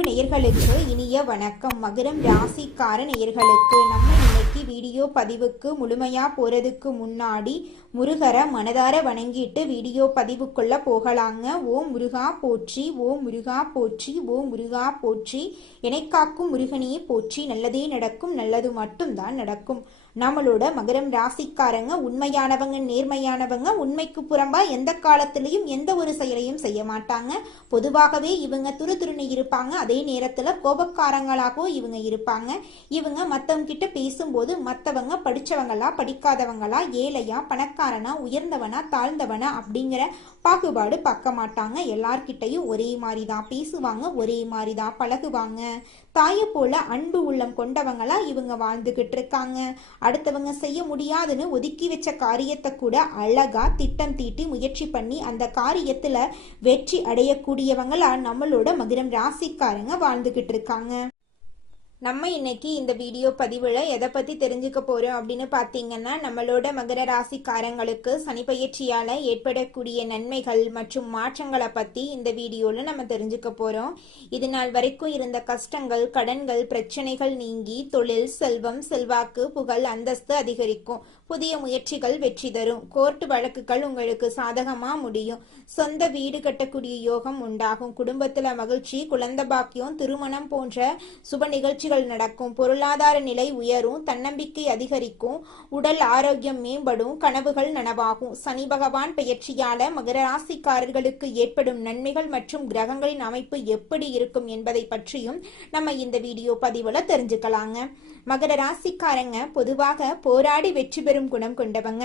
அன்பு நேயர்களுக்கு இனிய வணக்கம். மகரம் ராசிக்கார நேயர்களுக்கு நம்ம இன்னைக்கு வீடியோ பதிவுக்கு முழுமையா போறதுக்கு முன்னாடி முருகரை மனதார வணங்கிட்டு வீடியோ பதிவுக்குள்ள போகலாங்க. ஓம் முருகா போற்றி, ஓம் முருகா போற்றி, ஓம் முருகா போற்றி, எனைக்காக்கும் முருகனையே போற்றி, நல்லதே நடக்கும், நல்லது மட்டும்தான் நடக்கும். நம்மளோட மகரம் ராசிக்காரங்க உண்மையானவங்க, நேர்மையானவங்க, உண்மைக்கு புறம்பா எந்த காலத்திலையும் எந்த ஒரு செயலையும் செய்ய மாட்டாங்க. பொதுவாகவே இவங்க துருதுருன்னு இருப்பாங்க. அதே நேரத்துல கோபக்காரங்களாகவும் இவங்க இருப்பாங்க. இவங்க மத்தவங்க கிட்ட பேசும்போது மத்தவங்க படிச்சவங்களா படிக்காதவங்களா, ஏழையா பணக்காரனா, உயர்ந்தவனா தாழ்ந்தவனா அப்படிங்கிற பாகுபாடு பார்க்க மாட்டாங்க. எல்லார்கிட்டையும் ஒரே மாதிரி தான் பேசுவாங்க, ஒரே மாதிரி தான் பழகுவாங்க. தாயை போல அன்பு உள்ளம் கொண்டவங்களா இவங்க வாழ்ந்துகிட்டு இருக்காங்க. அடுத்தவங்க செய்ய முடியாதுன்னு ஒதுக்கி வச்ச காரியத்தை கூட அழகா திட்டம் தீட்டி முயற்சி பண்ணி அந்த காரியத்துல வெற்றி அடையக்கூடியவங்களா நம்மளோட மகரம் ராசிக்காரங்க வாழ்ந்துகிட்டு இருக்காங்க. நம்ம இன்னைக்கு இந்த வீடியோ பதிவில் எதை பற்றி தெரிஞ்சுக்க போகிறோம் அப்படின்னு பார்த்தீங்கன்னா, நம்மளோட மகர ராசிக்காரங்களுக்கு சனி பயிற்சியால் ஏற்படக்கூடிய நன்மைகள் மற்றும் மாற்றங்களை பற்றி இந்த வீடியோவில் நம்ம தெரிஞ்சுக்க போகிறோம். இது நாள் வரைக்கும் இருந்த கஷ்டங்கள், கடன்கள், பிரச்சனைகள் நீங்கி தொழில், செல்வம், செல்வாக்கு, புகழ், அந்தஸ்து அதிகரிக்கும். புதிய முயற்சிகள் வெற்றி தரும். கோர்ட்டு வழக்குகள் உங்களுக்கு சாதகமாக முடியும். சொந்த வீடு கட்டக்கூடிய யோகம் உண்டாகும். குடும்பத்தில் மகிழ்ச்சி, குழந்தை பாக்கியம், திருமணம் போன்ற சுப நிகழ்ச்சிகள் நடக்கும். பொருளாதார நிலை உயரும். தன்னம்பிக்கை அதிகரிக்கும். உடல் ஆரோக்கியம் மேம்படும். கனவுகள் நனவாகும். சனி பகவான் பெயர்ச்சியால மகர ராசிக்காரர்களுக்கு ஏற்படும் நன்மைகள் மற்றும் கிரகங்களின் அமைப்பு எப்படி இருக்கும் என்பதை பற்றியும் நம்ம இந்த வீடியோ பதிவுல தெரிஞ்சுக்கலாங்க. மகர ராசிக்காரங்க பொதுவாக போராடி வெற்றி பெறும் குணம் கொண்டவங்க.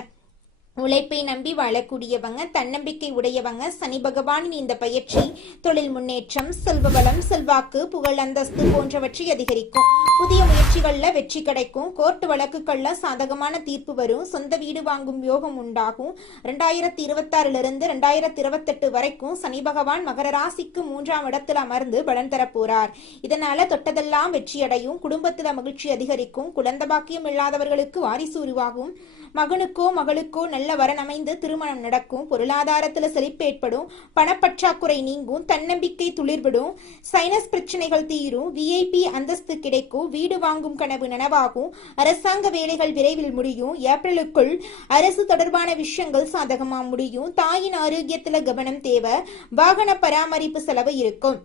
உழைப்பை நம்பி வாழக்கூடியவங்க, தன்னம்பிக்கை உடையவங்க. சனி பகவானின் இந்த பயிற்சி தொழில் முன்னேற்றம், செல்வ வளம், செல்வாக்கு, புகழ், அந்தஸ்து போன்றவற்றை அதிகரிக்கும். புதிய முயற்சிகள்ல வெற்றி கிடைக்கும். கோர்ட்டு வழக்குகள்ல சாதகமான தீர்ப்பு வரும். சொந்த வீடு வாங்கும் யோகம் உண்டாகும். 2026 2028 வரைக்கும் சனி பகவான் மகர ராசிக்கு 3ஆம் இடத்துல அமர்ந்து பலன் தர போறார். இதனால தொட்டதெல்லாம் வெற்றியடையும். குடும்பத்துல மகிழ்ச்சி அதிகரிக்கும். குழந்தை பாக்கியம் இல்லாதவர்களுக்கு வாரிசு உருவாகும். மகனுக்கோ மகளுக்கோ நல்ல வரன் அமைந்து திருமணம் நடக்கும். பொருளாதாரத்துல செழிப்பு ஏற்படும். பணப்பற்றாக்குறை நீங்கும். தன்னம்பிக்கை துளிர்விடும். சைனஸ் பிரச்சனைகள் தீரும். விஐபி அந்தஸ்து கிடைக்கும். வீடு வாங்கும் கனவு நனவாகும். அரசாங்க வேலைகள் விரைவில் முடியும். ஏப்ரலுக்குள் அரசு தொடர்பான விஷயங்கள் சாதகமா முடியும். தாயின் ஆரோக்கியத்துல கவனம் தேவை. வாகன பராமரிப்பு செலவு இருக்கும்.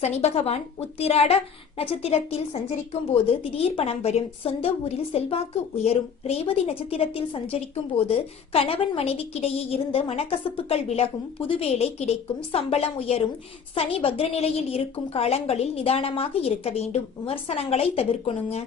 சனி பகவான் உத்திராட நட்சத்திரத்தில் சஞ்சரிக்கும் போது திடீர் பணம் வரும். சொந்த ஊரில் செல்வாக்கு உயரும். ரேவதி நட்சத்திரத்தில் சஞ்சரிக்கும் போது கணவன் மனைவிக்கிடையே இருந்த மனக்கசப்புகள் விலகும். புது வேலை கிடைக்கும். சம்பளம் உயரும். சனி வக்ர நிலையில் இருக்கும் காலங்களில் நிதானமாக இருக்க வேண்டும். விமர்சனங்களை தவிர்க்கணுங்க.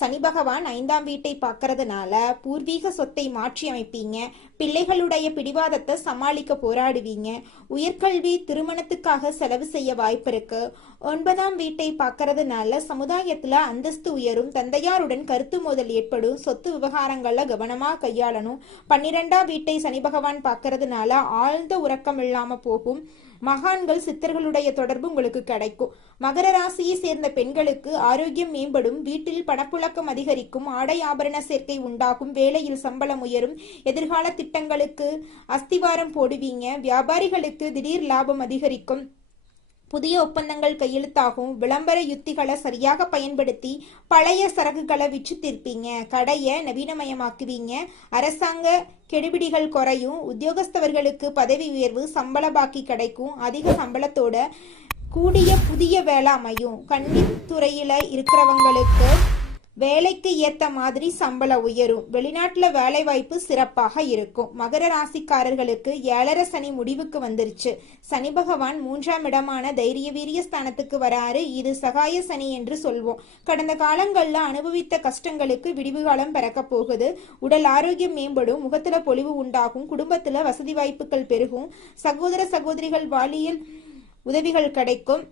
சனி பகவான் 5ஆம் வீட்டை பார்க்கறதுனால பூர்வீக சொத்தை மாற்றி அமைப்பீங்க. பிள்ளைகளுடைய பிடிவாதத்தை சமாளிக்க போராடுவீங்க. உயர்கல்வி, திருமணத்துக்காக செலவு செய்ய வாய்ப்பு இருக்கு. 9ஆம் வீட்டை பார்க்கறதுனால சமுதாயத்துல அந்தஸ்து உயரும். தந்தையாருடன் கருத்து மோதல் ஏற்படும். சொத்து விவகாரங்கள்ல கவனமா கையாளணும். 12ஆம் வீட்டை சனி பகவான் பார்க்கறதுனால ஆழ்ந்த உறக்கம் இல்லாம போகும். மகான்கள், சித்தர்களுடைய தொடர்பு உங்களுக்கு கிடைக்கும். மகர ராசியை சேர்ந்த பெண்களுக்கு ஆரோக்கியம் மேம்படும். வீட்டில் பணப்புழக்கம் அதிகரிக்கும். ஆடை ஆபரண சேர்க்கை உண்டாகும். வேலையில் சம்பளம் உயரும். எதிர்கால திட்டங்களுக்கு அஸ்திவாரம் போடுவீங்க. வியாபாரிகளுக்கு திடீர் லாபம் அதிகரிக்கும். புதிய ஒப்பந்தங்கள் கையெழுத்தாகும். விளம்பர யுத்திகளை சரியாக பயன்படுத்தி பழைய சரக்குகளை விற்று தீர்ப்பீங்க. கடையை நவீனமயமாக்குவீங்க. அரசாங்க கெடுபிடிகள் குறையும். உத்தியோகஸ்தவர்களுக்கு பதவி உயர்வு, சம்பள பாக்கி கிடைக்கும். அதிக சம்பளத்தோட கூடிய புதிய வேலை அமையும். கல்வித்துறையில இருக்கிறவங்களுக்கு வேலைக்கு ஏத்த மாதிரி சம்பளம் உயரும். வெளிநாட்டுல வேலை வாய்ப்பு சிறப்பாக இருக்கும். மகர ராசிக்காரர்களுக்கு 7.5 சனி முடிவுக்கு வந்துருச்சு. சனி பகவான் 3ஆம் இடமான தைரிய வீரிய ஸ்தானத்துக்கு வராரு. இது சகாய சனி என்று சொல்வோம். கடந்த காலங்கள்ல அனுபவித்த கஷ்டங்களுக்கு விடிவு காலம் பிறக்க போகுது. உடல் ஆரோக்கியம் மேம்படும். முகத்துல பொலிவு உண்டாகும். குடும்பத்துல வசதி வாய்ப்புகள் பெருகும். சகோதர சகோதரிகள் வாலியல் உதவிகள் கிடைக்கும்.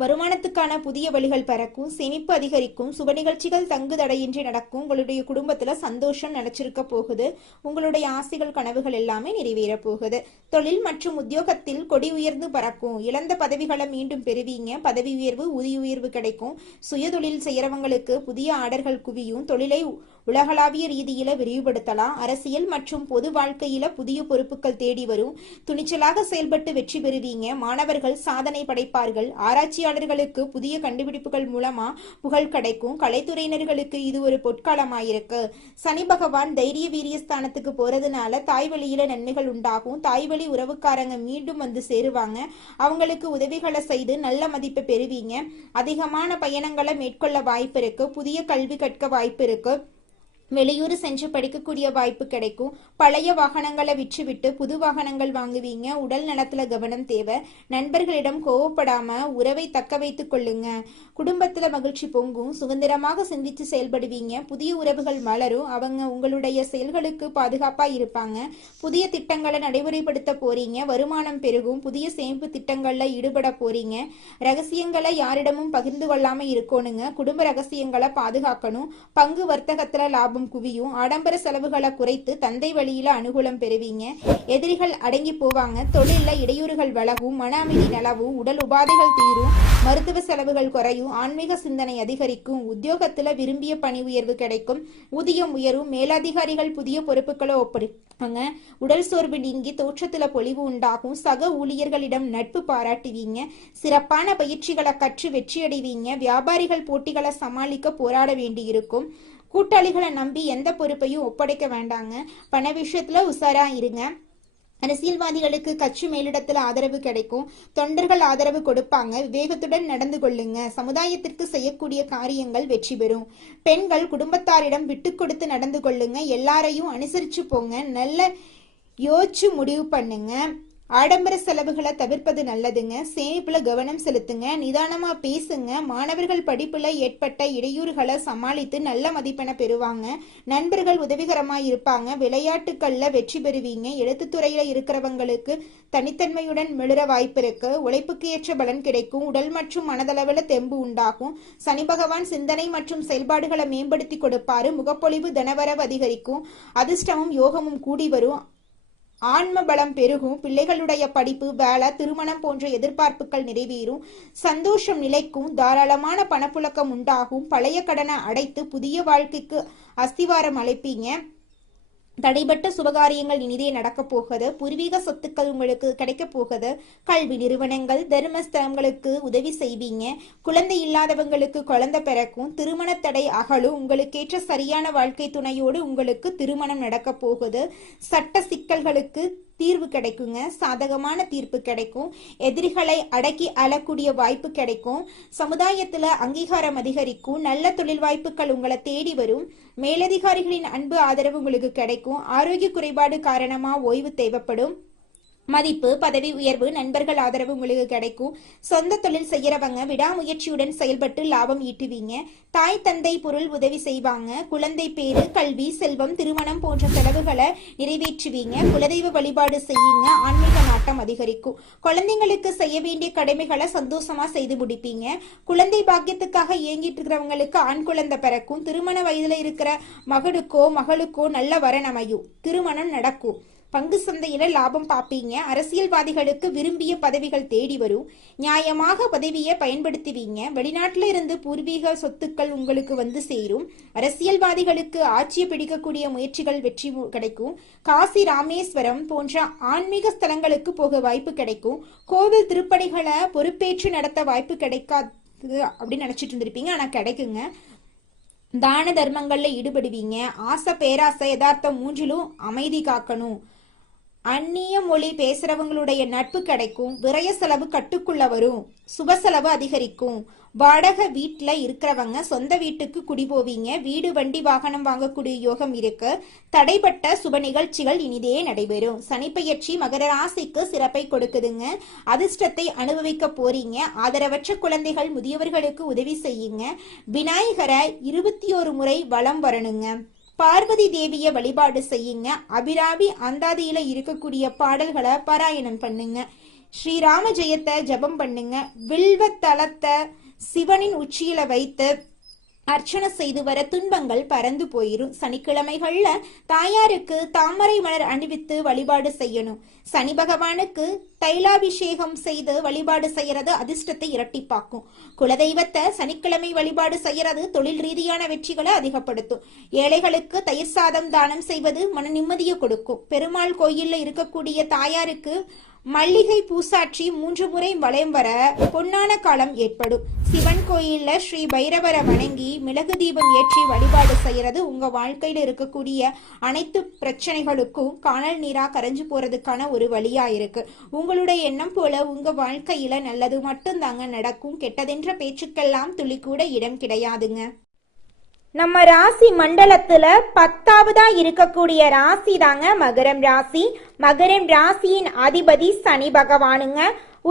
வருமானத்துக்கான புதிய வழிகள் பிறக்கும். சேமிப்பு அதிகரிக்கும். சுப நிகழ்ச்சிகள் தங்கு தடையின்றி நடக்கும். உங்களுடைய குடும்பத்துல சந்தோஷம் நினைச்சிருக்க போகுது. உங்களுடைய ஆசைகள், கனவுகள் எல்லாமே நிறைவேற போகுது. தொழில் மற்றும் உத்தியோகத்தில் கொடி உயர்ந்து பறக்கும். இழந்த பதவிகளை மீண்டும் பெறுவீங்க. பதவி உயர்வு, ஊதிய உயர்வு கிடைக்கும். சுய தொழில் செய்யறவங்களுக்கு புதிய ஆர்டர்கள் குவியும். தொழிலை உலகளாவிய ரீதியில விரிவுபடுத்தலாம். அரசியல் மற்றும் பொது வாழ்க்கையில புதிய பொறுப்புகள் தேடி வரும். துணிச்சலாக செயல்பட்டு வெற்றி பெறுவீங்க. மாணவர்கள் சாதனை படைப்பார்கள். ஆராய்ச்சியாளர்களுக்கு புதிய கண்டுபிடிப்புகள் மூலமா புகழ் கிடைக்கும். கலைத்துறையினர்களுக்கு இது ஒரு பொற்காலமாயிருக்கு. சனி பகவான் தைரிய வீரியஸ்தானத்துக்கு போறதுனால தாய் வழியில நன்மைகள் உண்டாகும். தாய் வழி உறவுக்காரங்க மீண்டும் வந்து சேருவாங்க. அவங்களுக்கு உதவிகளை செய்து நல்ல மதிப்பை பெறுவீங்க. அதிகமான பயணங்களை மேற்கொள்ள வாய்ப்பு இருக்கு. புதிய கல்வி கற்க வாய்ப்பு இருக்கு. வெளியூர் சென்று படிக்கக்கூடிய வாய்ப்பு கிடைக்கும். பழைய வாகனங்களை விற்றுவிட்டு புது வாகனங்கள் வாங்குவீங்க. உடல் நலத்துல கவனம் தேவை. நண்பர்களிடம் கோவப்படாம உறவை தக்க வைத்துக் கொள்ளுங்க. குடும்பத்துல மகிழ்ச்சி பொங்கும். சுதந்திரமாக சிந்தித்து செயல்படுவீங்க. புதிய உறவுகள் மலரும். அவங்க உங்களுடைய செயல்களுக்கு பாதுகாப்பா இருப்பாங்க. புதிய திட்டங்களை நடைமுறைப்படுத்த போறீங்க. வருமானம் பெருகும். புதிய சேமிப்பு திட்டங்கள்ல ஈடுபட போறீங்க. ரகசியங்களை யாரிடமும் பகிர்ந்து கொள்ளாம இருக்கணுங்க. குடும்ப ரகசியங்களை பாதுகாக்கணும். பங்கு வர்த்தகத்துல லாபம் குவியும். ஆடம்பர செலவுகளை குறைத்து தந்தை வழியில அனுகூலம் பெறுவீங்க. எதிரிகள் அடங்கி போவாங்க. தொழில இடையூறுகள் விலகும். மன அமைதி நிலவும். உடல் உபாதைகள் தீரும். மருத்துவ செலவுகள் குறையும். ஆன்மீக சிந்தனை அதிகரிக்கும். உத்தியோகத்துல விரும்பிய பணி உயர்வு கிடைக்கும். ஊதியம் உயரும். மேலதிகாரிகள் புதிய பொறுப்புகளை ஒப்படைப்பாங்க. உடல் சோர்வு நீங்கி தோற்றத்துல பொலிவு உண்டாகும். சக ஊழியர்களிடம் நட்பு பாராட்டுவீங்க. சிறப்பான பயிற்சிகளை கற்று வெற்றியடைவீங்க. வியாபாரிகள் போட்டிகளை சமாளிக்க போராட வேண்டியிருக்கும். கூட்டாளிகளை நம்பி எந்த பொறுப்பையும் ஒப்படைக்க வேண்டாங்க. பண விஷயத்துல உசாரா இருங்க. அரசியல்வாதிகளுக்கு கட்சி மேலிடத்துல ஆதரவு கிடைக்கும். தொண்டர்கள் ஆதரவு கொடுப்பாங்க. விவேகத்துடன் நடந்து கொள்ளுங்க. சமுதாயத்திற்கு செய்யக்கூடிய காரியங்கள் வெற்றி பெறும். பெண்கள் குடும்பத்தாரிடம் விட்டு கொடுத்து நடந்து கொள்ளுங்க. எல்லாரையும் அனுசரிச்சு போங்க. நல்ல யோசிச்சு முடிவு பண்ணுங்க. ஆடம்பர செலவுகளை தவிர்ப்பது நல்லதுங்க. சேமிப்புல கவனம் செலுத்துங்க. நிதானமா பேசுங்க. மாணவர்கள் படிப்புல ஏற்பட்ட இடையூறுகளை சமாளித்து நல்ல மதிப்பென பெறுவாங்க. நண்பர்கள் உதவிகரமா இருப்பாங்க. விளையாட்டுக்கள்ல வெற்றி பெறுவீங்க. எழுத்துத்துறையில இருக்கிறவங்களுக்கு தனித்தன்மையுடன் மிளற வாய்ப்பு இருக்கு. உழைப்புக்கு ஏற்ற பலன் கிடைக்கும். உடல் மற்றும் மனதளவுல தெம்பு உண்டாகும். சனி பகவான் சிந்தனை மற்றும் செயல்பாடுகளை மேம்படுத்தி கொடுப்பாரு. முகப்பொழிவு தனவரவு அதிகரிக்கும். அதிர்ஷ்டமும் யோகமும் கூடி வரும். ஆன்ம பலம் பெருகும். பிள்ளைகளுடைய படிப்பு, வேலை, திருமணம் போன்ற எதிர்பார்ப்புகள் நிறைவேறும். சந்தோஷம் நிலைக்கும். தாராளமான பணப்புழக்கம் உண்டாகும். பழைய கடனை அடைத்து புதிய வாழ்க்கைக்கு அஸ்திவாரம் அழைப்பீங்க. தடைபட்ட சுபகாரியங்கள் இனிதே நடக்க போகுது. பூர்வீக சொத்துக்கள் உங்களுக்கு கிடைக்க போகுது. கல்வி நிறுவனங்கள், தர்மஸ்தலங்களுக்கு உதவி செய்வீங்க. குழந்தை இல்லாதவங்களுக்கு குழந்தை பிறக்கும். திருமண தடை அகலும். உங்களுக்கேற்ற சரியான வாழ்க்கை துணையோடு உங்களுக்கு திருமணம் நடக்க போகுது. சட்ட சிக்கல்களுக்கு தீர்வு கிடைக்குங்க. சாதகமான தீர்ப்பு கிடைக்கும். எதிரிகளை அடக்கி அழக்கூடிய வாய்ப்பு கிடைக்கும். சமுதாயத்துல அங்கீகாரம் அதிகரிக்கும். நல்ல தொழில் வாய்ப்புகள் உங்களை தேடி வரும். மேலதிகாரிகளின் அன்பு ஆதரவு உங்களுக்கு கிடைக்கும். ஆரோக்கிய குறைபாடு காரணமா ஓய்வு தேவைப்படும். மதிப்பு, பதவி உயர்வு, நண்பர்கள் ஆதரவு உங்களுக்கு கிடைக்கும். சொந்த தொழில் செய்யறவங்க விடாமுயற்சியுடன் செயல்பட்டு லாபம் ஈட்டுவீங்க. தாய் தந்தை பொருள் உதவி செய்வாங்க. குழந்தை பேரு, கல்வி, செல்வம், திருமணம் போன்ற செலவுகளை நிறைவேற்றுவீங்க. குலதெய்வ வழிபாடு செய்யுங்க. ஆன்மீக நாட்டம் அதிகரிக்கும். குழந்தைங்களுக்கு செய்ய வேண்டிய கடமைகளை சந்தோஷமா செய்து முடிப்பீங்க. குழந்தை பாக்கியத்துக்காக இயங்கிட்டு இருக்கிறவங்களுக்கு ஆண் குழந்தை பிறக்கும். திருமண வயதுல இருக்கிற மகனுக்கோ மகளுக்கோ நல்ல வரன் அமையும். திருமணம் நடக்கும். பங்கு சந்தையில லாபம் பார்ப்பீங்க. அரசியல்வாதிகளுக்கு விரும்பிய பதவிகள் தேடி வரும். நியாயமாக பதவியை பயன்படுத்துவீங்க. வெளிநாட்டுல இருந்து பூர்வீக சொத்துக்கள் உங்களுக்கு வந்து சேரும். அரசியல்வாதிகளுக்கு ஆட்சியை பிடிக்கக்கூடிய முயற்சிகள் வெற்றி கிடைக்கும். காசி, ராமேஸ்வரம் போன்ற ஆன்மீக ஸ்தலங்களுக்கு போக வாய்ப்பு கிடைக்கும். கோவில் திருப்பணிகளை பொறுப்பேற்று நடத்த வாய்ப்பு கிடைக்காது அப்படின்னு நினைச்சிட்டு இருந்திருப்பீங்க. ஆனா கிடைக்குங்க. தான தர்மங்கள்ல ஈடுபடுவீங்க. ஆசை, பேராசை, யதார்த்தம் மூன்றிலும் அமைதி காக்கணும். அந்நிய மொழி பேசுறவங்களுடைய நட்பு கிடைக்கும். விரய செலவு கட்டுக்குள்ள வரும். சுப செலவு அதிகரிக்கும். வாடகை வீட்டுல இருக்கிறவங்க சொந்த வீட்டுக்கு குடி போவீங்க. வீடு, வண்டி, வாகனம் வாங்கக்கூடிய யோகம் இருக்கு. தடைப்பட்ட சுப நிகழ்ச்சிகள் இனிதே நடைபெறும். சனிப்பெயர்ச்சி மகர ராசிக்கு சிறப்பை கொடுக்குதுங்க. அதிர்ஷ்டத்தை அனுபவிக்க போறீங்க. ஆதரவற்ற குழந்தைகள், முதியவர்களுக்கு உதவி செய்யுங்க. விநாயகரை 21 முறை வலம் வரணுங்க. பார்வதி தேவிய வழிபாடு செய்யுங்க. அபிராமி அந்தாதியில இருக்கக்கூடிய பாடல்களை பாராயணம் பண்ணுங்க. ஸ்ரீராம ஜெயத்தை ஜபம் பண்ணுங்க. வில்வ தலத்தை சிவனின் உச்சியில வைத்து அர்ச்சனை செய்து வர துன்பங்கள் பறந்து போயிரும். சனிக்கிழமைகள்ல தாயாருக்கு தாமரை மலர் அணிவித்து வழிபாடு செய்யணும். சனி பகவானுக்கு தைலாபிஷேகம் செய்து வழிபாடு செய்யறது அதிர்ஷ்டத்தை இரட்டிப்பாக்கும். குலதெய்வத்தை சனிக்கிழமை வழிபாடு செய்யறது தொழில் ரீதியான வெற்றிகளை அதிகப்படுத்தும். ஏழைகளுக்கு தயிர் சாதம் தானம் செய்வது மன நிம்மதியை கொடுக்கும். பெருமாள் கோயில்ல இருக்கக்கூடிய தாயாருக்கு மல்லிகை பூசாட்சி 3 முறை வளையம் வர பொன்னான காலம் ஏற்படும். சிவன் கோயில்ல ஸ்ரீ பைரவரை வணங்கி மிளகு தீபம் ஏற்றி வழிபாடு செய்யறது உங்க வாழ்க்கையில இருக்கக்கூடிய அனைத்து பிரச்சனைகளுக்கும் காணல் நீரா கரைஞ்சு போறதுக்கான ஒரு வழியா இருக்கு. உங்களுடைய எண்ணம் போல உங்க வாழ்க்கையில நல்லது மட்டும் தாங்க நடக்கும். கெட்டதென்ற பேச்சுக்கெல்லாம் துளி கூட இடம் கிடையாதுங்க. நம்ம ராசி மண்டலத்துல 10ஆவதா இருக்கக்கூடிய ராசி தாங்க மகரம் ராசி. மகரம் ராசியின் அதிபதி சனி பகவானுங்க.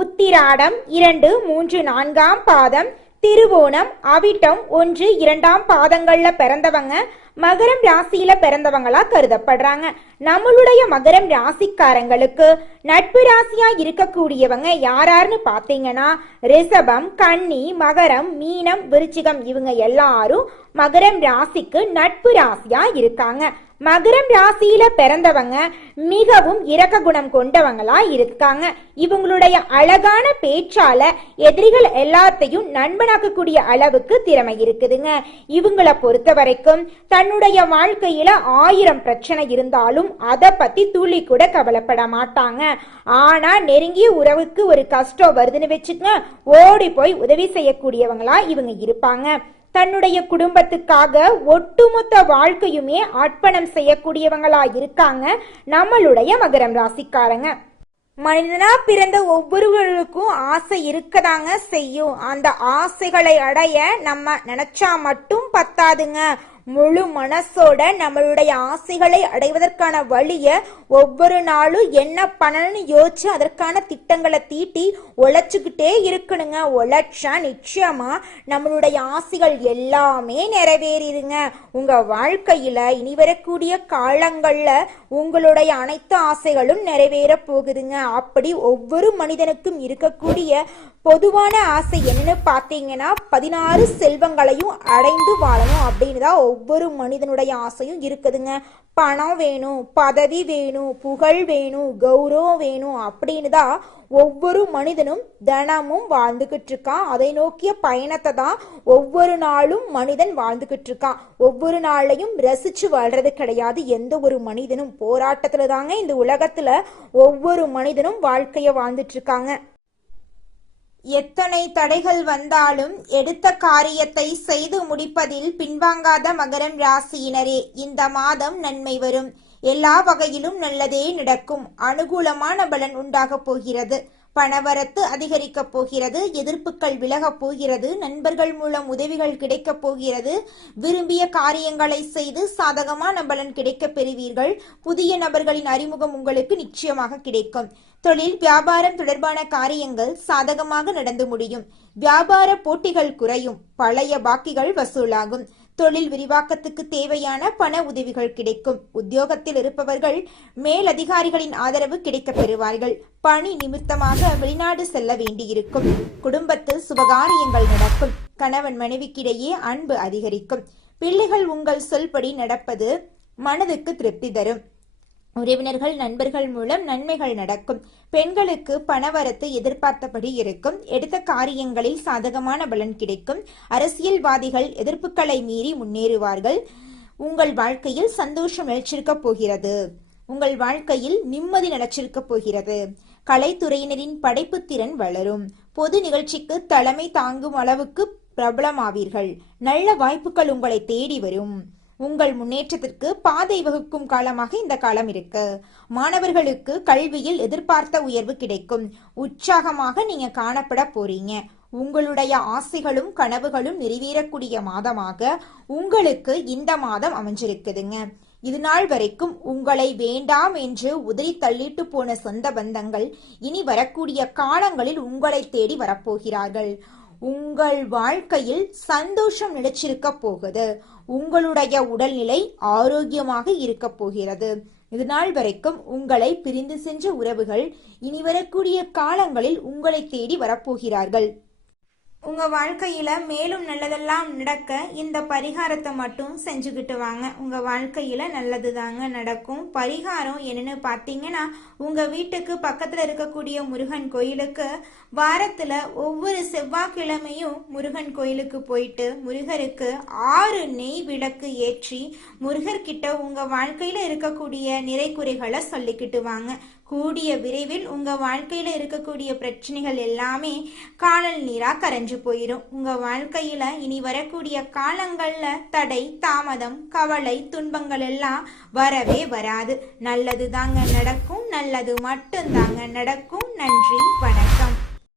உத்திராடம் 2, 3, 4ஆம் பாதம், திருவோணம், அவிட்டம் 1, 2ஆம் பாதங்கள்ல பிறந்தவங்க மகரம் ராசியில பிறந்தவங்களா கருதப்படுறாங்க. நம்மளுடைய மகரம் ராசிக்காரங்களுக்கு நட்பு ராசியா இருக்கக்கூடியவங்க யாராருன்னு பாத்தீங்கன்னா ரிஷபம், கன்னி, மகரம், மீனம், விருச்சிகம் இவங்க எல்லாரும் மகரம் ராசிக்கு நட்பு ராசியா இருக்காங்க. மகரம் ராசியில பிறந்தவங்க மிகவும் இரக்க குணம் கொண்டவங்களா இருக்காங்க. இவங்களுடைய அழகான பேச்சால எதிரிகள் எல்லாத்தையும் நண்பனாக்கக்கூடிய அளவுக்கு திறமை இருக்குதுங்க. இவங்களை பொறுத்த வரைக்கும் தன்னுடைய வாழ்க்கையில 1000 பிரச்சனை இருந்தாலும் அதை பத்தி துளி கூட கவலைப்பட மாட்டாங்க. ஆனா நெருங்கிய உறவுக்கு ஒரு கஷ்டம் வருதுன்னு வச்சுக்க ஓடி போய் உதவி செய்யக்கூடியவங்களா இவங்க இருப்பாங்க. தன்னுடைய குடும்பத்துக்காக ஒட்டுமொத்த வாழ்க்கையுமே அர்ப்பணம் செய்யக்கூடியவங்களா இருக்காங்க நம்மளுடைய மகரம் ராசிக்காரங்க. மனிதனா பிறந்த ஒவ்வொருவருக்கும் ஆசை இருக்கதாங்க செய்யும். அந்த ஆசைகளை அடைய நம்ம நினைச்சா மட்டும் பத்தாதுங்க. முழு மனசோட நம்மளுடைய ஆசைகளை அடைவதற்கான வழிய ஒவ்வொரு நாளும் என்ன பண்ணணும்னு யோசிச்சு அதற்கான திட்டங்களை தீட்டி உழைச்சுக்கிட்டே இருக்கணுங்க. உழைச்சா நிச்சயமா நம்மளுடைய ஆசைகள் எல்லாமே நிறைவேறிடுங்க. உங்க வாழ்க்கையில இனி வரக்கூடிய காலங்கள்ல உங்களுடைய அனைத்து ஆசைகளும் நிறைவேற போகுதுங்க. அப்படி ஒவ்வொரு மனிதனுக்கும் இருக்கக்கூடிய பொதுவான ஆசை என்னன்னு பார்த்தீங்கன்னா 16 செல்வங்களையும் அடைந்து வாழணும் அப்படின்னு தான் ஒவ்வொரு மனிதனுடைய ஆசையும் இருக்குதுங்க. பணம் வேணும், பதவி வேணும், புகழ் வேணும், கௌரவம் வேணும் அப்படின்னு தான் ஒவ்வொரு மனிதனும் தினமும் வாழ்ந்துகிட்டு இருக்கான். அதை நோக்கிய பயணத்தை தான் ஒவ்வொரு நாளும் மனிதன் வாழ்ந்துகிட்டு இருக்கான். ஒவ்வொரு நாளையும் ரசிச்சு வாழ்றது கிடையாது எந்த ஒரு மனிதனும். போராட்டத்துல தாங்க இந்த உலகத்துல ஒவ்வொரு மனிதனும் வாழ்க்கைய வாழ்ந்துட்டு இருக்காங்க. எத்தனை தடைகள் வந்தாலும் எடுத்த காரியத்தை செய்து முடிப்பதில் பின்வாங்காத மகரம் ராசியினரே, இந்த மாதம் நன்மை வரும். எல்லா வகையிலும் நல்லதே நடக்கும். அனுகூலமான பலன் உண்டாக போகிறது. பணவரத்து அதிகரிக்க போகிறது. எதிர்ப்புகள் விலக போகிறது. நண்பர்கள் மூலம் உதவிகள் கிடைக்க போகிறது. விரும்பிய காரியங்களை செய்து சாதகமான பலன் கிடைக்க பெறுவீர்கள். புதிய நபர்களின் அறிமுகம் உங்களுக்கு நிச்சயமாக கிடைக்கும். தொழில் வியாபாரம் தொடர்பான காரியங்கள் சாதகமாக நடந்து முடியும். வியாபார போட்டிகள் குறையும். பழைய பாக்கிகள் வசூலாகும். தொழில் விரிவாக்கத்துக்கு தேவையான பண உதவிகள் கிடைக்கும். உத்தியோகத்தில் இருப்பவர்கள் மேலதிகாரிகளின் ஆதரவு கிடைக்க பெறுவார்கள். பணி நிமித்தமாக வெளிநாடு செல்ல வேண்டியிருக்கும். குடும்பத்தில் சுபகாரியங்கள் நடக்கும். கணவன் மனைவிக்கிடையே அன்பு அதிகரிக்கும். பிள்ளைகள் உங்கள் சொல்படி நடப்பது மனதுக்கு திருப்தி தரும். உறவினர்கள் நண்பர்கள் மூலம் நன்மைகள் நடக்கும். பெண்களுக்கு பணவரத்து எதிர்பார்த்தபடி இருக்கும். எடுத்த காரியங்களில் சாதகமான பலன் கிடைக்கும். அரசியல்வாதிகள் எதிர்ப்புகளை மீறி முன்னேறுவார்கள். உங்கள் வாழ்க்கையில் சந்தோஷம் நிலைச்சிருக்க போகிறது. உங்கள் வாழ்க்கையில் நிம்மதி நிலைச்சிருக்க போகிறது. கலைத்துறையினரின் படைப்பு திறன் வளரும். பொது நிகழ்ச்சிக்கு தலைமை தாங்கும் அளவுக்கு பிரபலமாவீர்கள். நல்ல வாய்ப்புகள் உங்களை தேடி வரும். உங்கள் முன்னேற்றத்திற்கு பாதை வகுக்கும் காலமாக இந்த காலம் இருக்கு. மாணவர்களுக்கு கல்வியில் எதிர்பார்த்த உயர்வு கிடைக்கும். உற்சாகமாக நீங்க காணப்பட போறீங்க. உங்களுடைய ஆசைகளும் கனவுகளும் நிறைவேறக்கூடிய மாதமாக உங்களுக்கு இந்த மாதம் அமைஞ்சிருக்குதுங்க. இது நாள் வரைக்கும் உங்களை வேண்டாம் என்று உதறி தள்ளிட்டு போன சொந்த பந்தங்கள் இனி வரக்கூடிய காலங்களில் உங்களை தேடி வரப்போகிறார்கள். உங்கள் வாழ்க்கையில் சந்தோஷம் நிலைச்சிருக்க போகுது. உங்களுடைய உடல்நிலை ஆரோக்கியமாக இருக்க போகிறது. இது நாள் வரைக்கும் உங்களை பிரிந்து சென்ற உறவுகள் இனி வரக்கூடிய காலங்களில் உங்களை தேடி வரப்போகிறார்கள். உங்க வாழ்க்கையில மேலும் நல்லதெல்லாம் நடக்க இந்த பரிகாரத்தை மட்டும் செஞ்சுக்கிட்டு வாங்க. உங்க வாழ்க்கையில நல்லது தாங்க நடக்கும். பரிகாரம் என்னன்னு பார்த்தீங்கன்னா, உங்க வீட்டுக்கு பக்கத்துல இருக்கக்கூடிய முருகன் கோயிலுக்கு வாரத்துல ஒவ்வொரு செவ்வாய்க்கிழமையும் முருகன் கோயிலுக்கு போயிட்டு முருகருக்கு 6 நெய் விளக்கு ஏற்றி முருகர்கிட்ட உங்க வாழ்க்கையில இருக்கக்கூடிய நிறைகுறைகளை சொல்லிக்கிட்டு வாங்க. கூடிய விரைவில் உங்க வாழ்க்கையில இருக்கக்கூடிய பிரச்சனைகள் எல்லாமே காணல் நீரா கரைஞ்சு போயிடும். உங்க வாழ்க்கையில இனி வரக்கூடிய காலங்கள்ல தடை, தாமதம், கவலை, துன்பங்கள் எல்லாம் வரவே வராது. நல்லது தாங்க நடக்கும். நல்லது மட்டும் தாங்க நடக்கும். நன்றி, வணக்கம்.